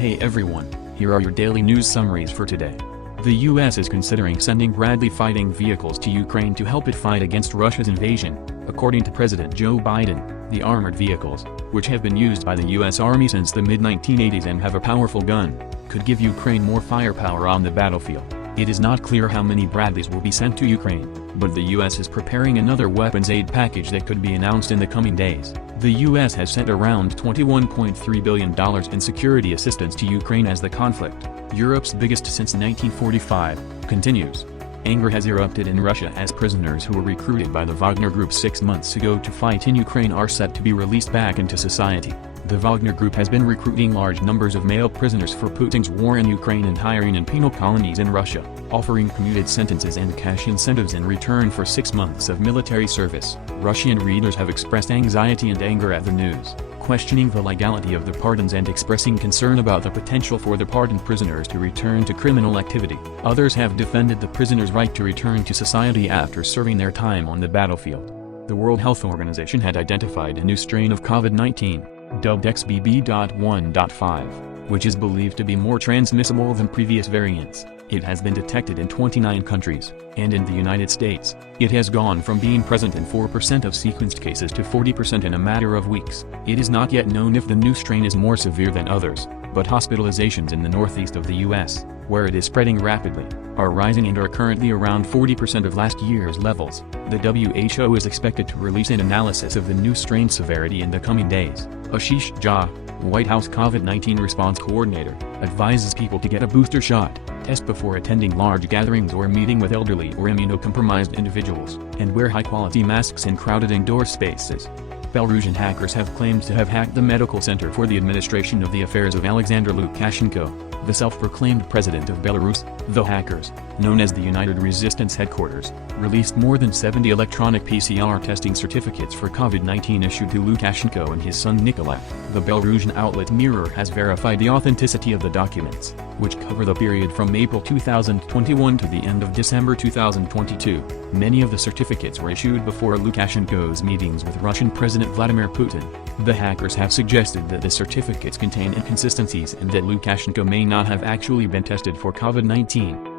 Hey everyone, here are your daily news summaries for today. The US is considering sending Bradley fighting vehicles to Ukraine to help it fight against Russia's invasion. According to President Joe Biden, the armored vehicles, which have been used by the US Army since the mid-1980s and have a powerful gun, could give Ukraine more firepower on the battlefield. It is not clear how many Bradleys will be sent to Ukraine, but the US is preparing another weapons aid package that could be announced in the coming days. The US has sent around $21.3 billion in security assistance to Ukraine as the conflict, Europe's biggest since 1945, continues. Anger has erupted in Russia as prisoners who were recruited by the Wagner Group 6 months ago to fight in Ukraine are set to be released back into society. The Wagner Group has been recruiting large numbers of male prisoners for Putin's war in Ukraine and hiring in penal colonies in Russia, offering commuted sentences and cash incentives in return for 6 months of military service. Russian readers have expressed anxiety and anger at the news, questioning the legality of the pardons and expressing concern about the potential for the pardoned prisoners to return to criminal activity. Others have defended the prisoners' right to return to society after serving their time on the battlefield. The World Health Organization had identified a new strain of COVID-19, dubbed XBB.1.5, which is believed to be more transmissible than previous variants. It has been detected in 29 countries, and in the United States, it has gone from being present in 4% of sequenced cases to 40% in a matter of weeks. It is not yet known if the new strain is more severe than others, but hospitalizations in the northeast of the U.S., where it is spreading rapidly, are rising and are currently around 40% of last year's levels. The WHO is expected to release an analysis of the new strain severity in the coming days. Ashish Jha, White House COVID-19 response coordinator, advises people to get a booster shot, test before attending large gatherings or meeting with elderly or immunocompromised individuals, and wear high-quality masks in crowded indoor spaces. Belarusian hackers have claimed to have hacked the Medical Center for the Administration of the Affairs of Alexander Lukashenko, the self-proclaimed president of Belarus. The hackers, known as the United Resistance Headquarters, released more than 70 electronic PCR testing certificates for COVID-19 issued to Lukashenko and his son Nikolai. The Belarusian outlet Mirror has verified the authenticity of the documents, which cover the period from April 2021 to the end of December 2022. Many of the certificates were issued before Lukashenko's meetings with Russian President Vladimir Putin. The hackers have suggested that the certificates contain inconsistencies and that Lukashenko may not have actually been tested for COVID-19.